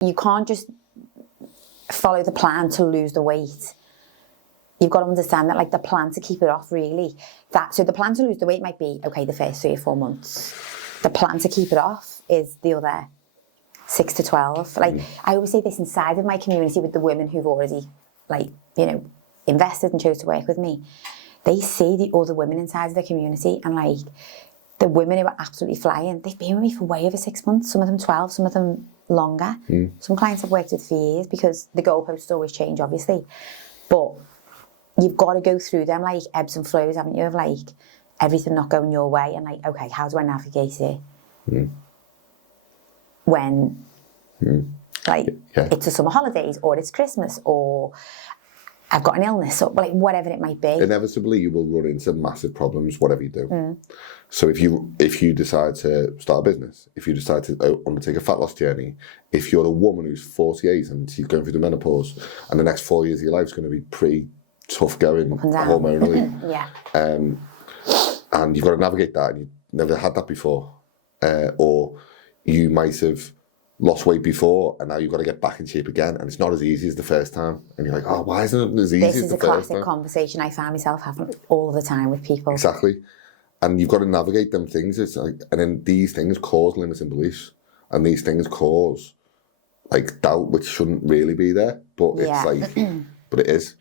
you can't just follow the plan to lose the weight. You've got to understand that, like, the plan to keep it off, really. So the plan to lose the weight might be, okay, the first 3 or 4 months. The plan to keep it off is the other 6 to 12. Like, I always say this inside of my community with the women who've already, like, you know, invested and chose to work with me. They see the other women inside of the community, and, like, the women who are absolutely flying, they've been with me for way over 6 months, some of them 12, some of them longer. Some clients I've worked with for years, because the goalposts always change, obviously. But you've got to go through them, like, ebbs and flows, haven't you, of, like, everything not going your way, and, like, okay, how do I navigate it? When, like, it's the summer holidays, or it's Christmas, or I've got an illness, or, like, whatever it might be. Inevitably, you will run into massive problems, whatever you do. So if you decide to start a business, if you decide to undertake a fat loss journey, if you're a woman who's 48 and she's going through the menopause, and the next 4 years of your life is going to be pretty tough going hormonally, and you've got to navigate that, and you've never had that before, or you might have lost weight before, and now you've got to get back in shape again, and it's not as easy as the first time, and you're like, oh, why isn't it as easy as the first time? This is a classic conversation I find myself having all the time with people. Exactly. And you've got to navigate them things. It's like, and then these things cause limiting beliefs, and these things cause, like, doubt, which shouldn't really be there, but it's like, but it is.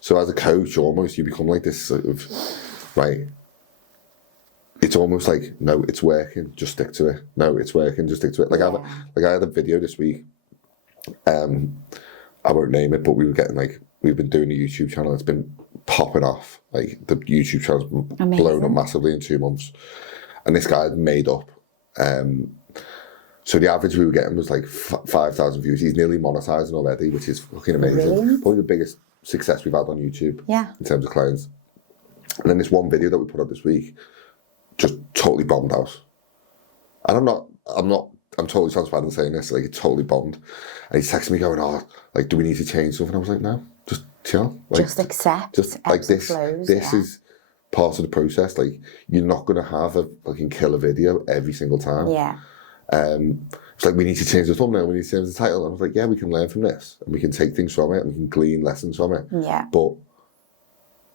So as a coach, almost, you become like this sort of, right, it's almost like, no, it's working, just stick to it. No, it's working, just stick to it. Like, I had a video this week, I won't name it, but we were getting, like, we've been doing a YouTube channel, it's been popping off. Like, the YouTube channel's been blown up massively in 2 months. And this guy had made up, so the average we were getting was like 5,000 views. He's nearly monetizing already, which is fucking amazing. Really? Probably the biggest success we've had on YouTube in terms of clients. And then this one video that we put up this week just totally bombed out. And I'm totally transparent in saying this, like, it totally bombed. And he texted me going, oh, like, do we need to change something? I was like, no, just chill. Like, just accept. Just like this is part of the process. Like, you're not going to have a fucking killer video every single time. It's like, we need to change the thumbnail, we need to change the title. And I was like, yeah, we can learn from this, and we can take things from it, and we can glean lessons from it. But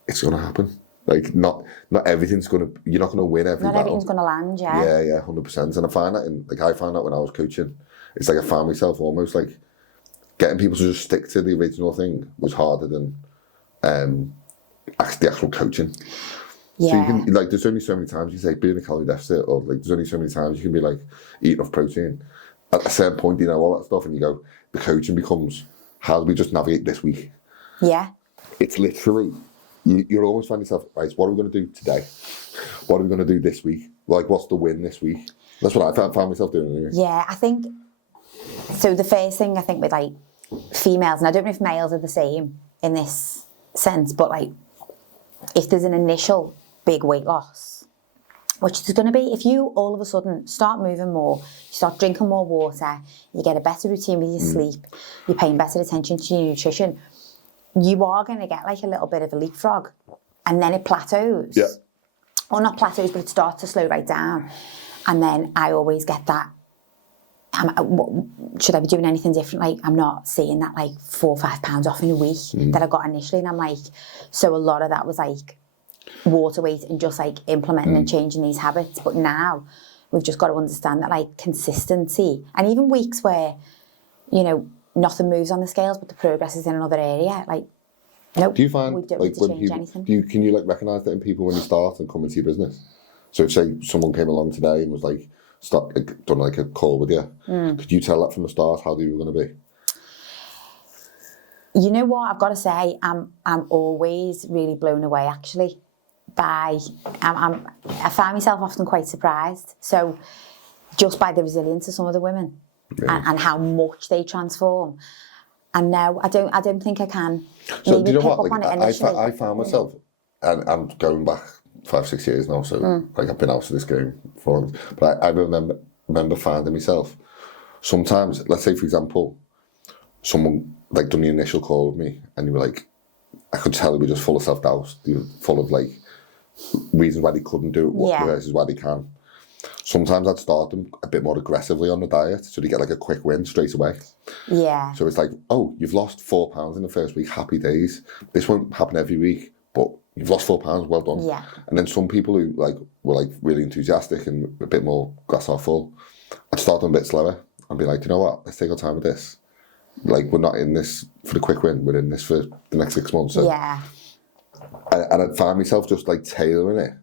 it's going to happen. Like, not everything's going to, you're not going to win every battle. Not everything's going to land, Yeah, 100%. And I find that I found that when I was coaching. It's like I found myself almost like getting people to just stick to the original thing was harder than the actual coaching. So you can, like, there's only so many times you say be in a calorie deficit, or, like, there's only so many times you can be like, eat enough protein. At a certain point, you know all that stuff, and you go, the coaching becomes, how do we just navigate this week? It's literally, you'll always find yourself, right, what are we going to do today? What are we going to do this week? Like, what's the win this week? That's what I found myself doing anyway. Yeah, I think, so the first thing I think with, like, females, and I don't know if males are the same in this sense, but, like, if there's an initial big weight loss, which there's going to be, if you all of a sudden start moving more, you start drinking more water, you get a better routine with your sleep, you're paying better attention to your nutrition, you are going to get, like, a little bit of a leapfrog, and then it plateaus. Or not plateaus, but it starts to slow right down. And then I always get that, should I be doing anything different? Like, I'm not seeing that, like, 4 or 5 pounds off in a week that I got initially. And I'm like, so a lot of that was, like, water weight and just, like, implementing and changing these habits. But now we've just got to understand that, like, consistency, and even weeks where, you know, nothing moves on the scales, but the progress is in another area. Like, nope. Do you find, we don't like, need to when change people, anything. can you like recognise that in people when you start and come into your business? So if, say, someone came along today and was like, done like a call with you, could you tell that from the start how they were going to be? You know what, I've got to say, I'm always really blown away, actually, by, I find myself often quite surprised. So just by the resilience of some of the women, and how much they transform. And no, I don't think I can. So do you know what? Like, I found myself, and I'm going back 5-6 years now. So like, I've been out of this game for long. But I remember finding myself sometimes. Let's say, for example, someone like done the initial call with me, and you were like, I could tell they were just full of self-doubt. They were full of, like, reasons why they couldn't do it versus why they can. sometimes I'd start them a bit more aggressively on the diet so they get like a quick win straight away. Yeah. So it's like, oh, you've lost 4 pounds in the first week, happy days. This won't happen every week, but you've lost 4 pounds, well done. Yeah. And then some people who like were like really enthusiastic and a bit more glass half full, I'd start them a bit slower and be like, you know what, let's take our time with this. Like, we're not in this for the quick win, we're in this for the next 6 months. So, yeah. And I'd find myself just like tailoring it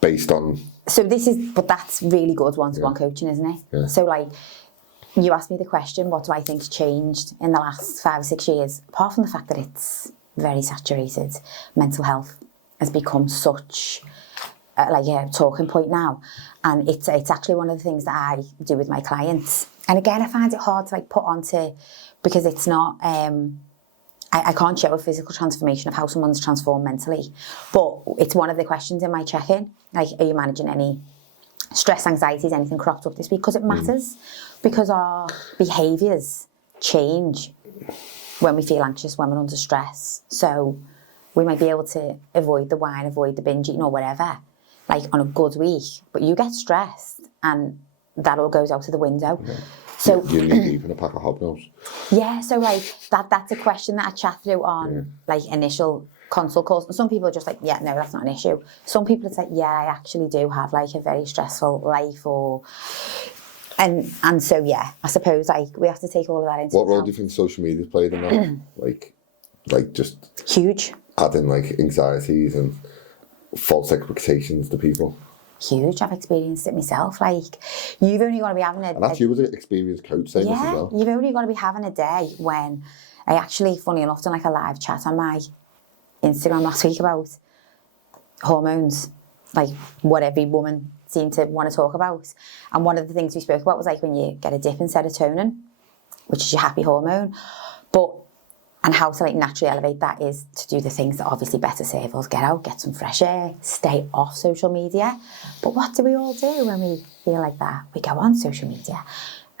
based on... So but that's really good one-to-one coaching, isn't it? Yeah. So like, you asked me the question, what do I think's changed in the last 5 or 6 years? Apart from the fact that it's very saturated, mental health has become such like a talking point now. And it's actually one of the things that I do with my clients. And again, I find it hard to like put onto, because it's not, I can't show a physical transformation of how someone's transformed mentally. But it's one of the questions in my check-in. Like, are you managing any stress, anxieties, anything cropped up this week? Because it matters. Because our behaviours change when we feel anxious, when we're under stress. So we might be able to avoid the wine, avoid the binge eating or whatever, like on a good week. But you get stressed and that all goes out of the window. Yeah. So you need even a pack of hobnobs. Yeah, so like that's a question that I chat through on like initial consult calls. And some people are just like, yeah, no, that's not an issue. Some people it's like, yeah, I actually do have like a very stressful life, or and so yeah, I suppose like we have to take all of that into account. What role do you think social media's played in that? like just huge. Adding like anxieties and false expectations to people. Huge. I've experienced it myself. Like, you've only got to be having and that's you as an experienced coach saying this as well. You've only got to be having a day when I actually, funny enough, done like a live chat on my Instagram last week about hormones, like what every woman seemed to want to talk about. And one of the things we spoke about was like when you get a dip in serotonin, which is your happy hormone, and how to like naturally elevate that is to do the things that obviously better serve us. Get out, get some fresh air, stay off social media. But what do we all do when we feel like that? We go on social media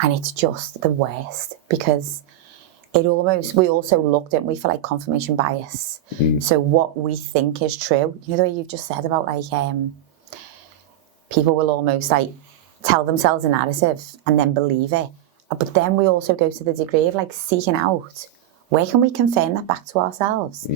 and it's just the worst, because we also look, didn't we, for like confirmation bias. So what we think is true, you know, the way you've just said about like people will almost like tell themselves a narrative and then believe it. But then we also go to the degree of like seeking out, where can we confirm that back to ourselves?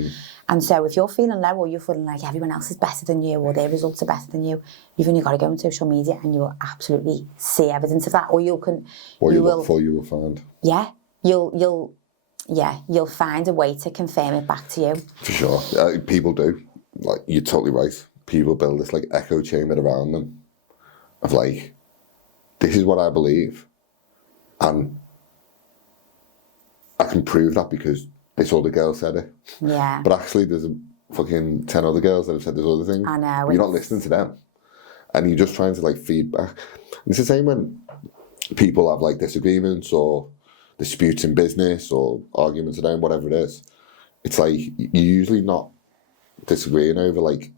And so if you're feeling low, or you're feeling like everyone else is better than you, or their results are better than you, you've only got to go on social media and you will absolutely see evidence of that. Or you will find. Yeah, you'll find a way to confirm it back to you. For sure. People do. Like, you're totally right. People build this like echo chamber around them of like, this is what I believe. And I can prove that because this other girl said it. Yeah. But actually there's a fucking 10 other girls that have said this other thing. I know. But you're not listening to them. And you're just trying to like feedback. It's the same when people have like disagreements or disputes in business or arguments at home, whatever it is. It's like you're usually not disagreeing over like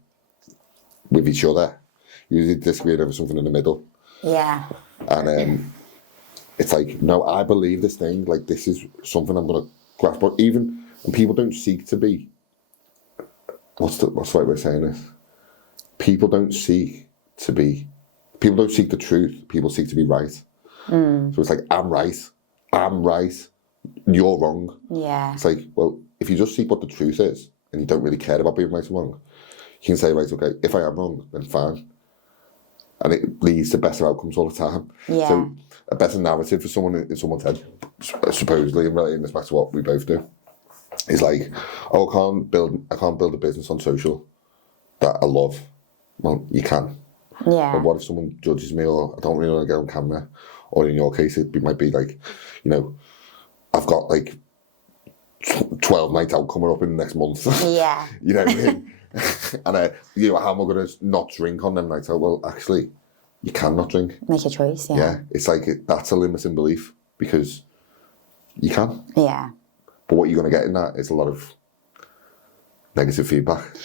with each other. You're usually disagreeing over something in the middle. Yeah. And it's like, no, I believe this thing. Like, this is something I'm going to grasp. But even when people don't seek to be, what's the right way of saying this? People don't seek the truth. People seek to be right. So it's like, I'm right, you're wrong. Yeah. It's like, well, if you just seek what the truth is and you don't really care about being right or wrong, you can say, right, okay, if I am wrong, then fine. And it leads to better outcomes all the time. Yeah. So a better narrative for someone in someone's head, supposedly, and relating this back to what we both do, is like, oh, I can't build a business on social that I love. Well, you can. Yeah. But what if someone judges me, or I don't really want to get on camera? Or in your case, might be like, you know, I've got like 12 nights out coming up in the next month. Yeah. You know what I mean? And how am I going to not drink on them nights out? Well, actually, you cannot drink. Make a choice, yeah. Yeah, it's like that's a limiting belief, because you can. Yeah. But what you're going to get in that is a lot of negative feedback.